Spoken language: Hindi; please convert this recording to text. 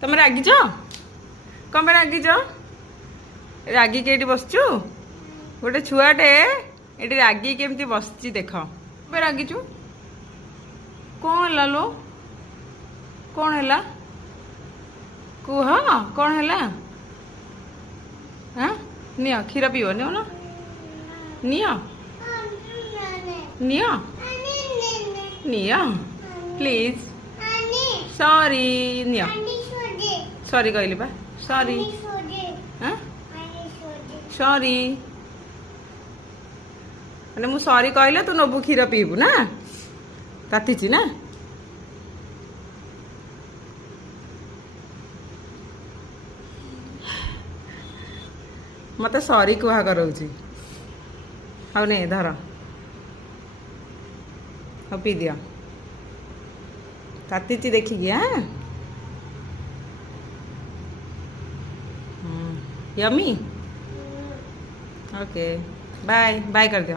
तुम रागिच कम रागिच रागी के बसचु गोटे छुआटे ये रागी केमती बसची देख रागिचु कौन है लो कौन है कुह कौन है हाँ नियो क्षीर पीव नियो ना neo neo neo please sorry neo sorry कहली बा सॉरी हाँ सॉरी मैंने मु सॉरी कहले तू नबु क्षीर पीबू ना तातीची ना मत सॉरी कुहा करोची हाँ नहीं धर हाँ पी दिया तातीची देखिकी हाँ यमी ओके बाय बाय कर दियो।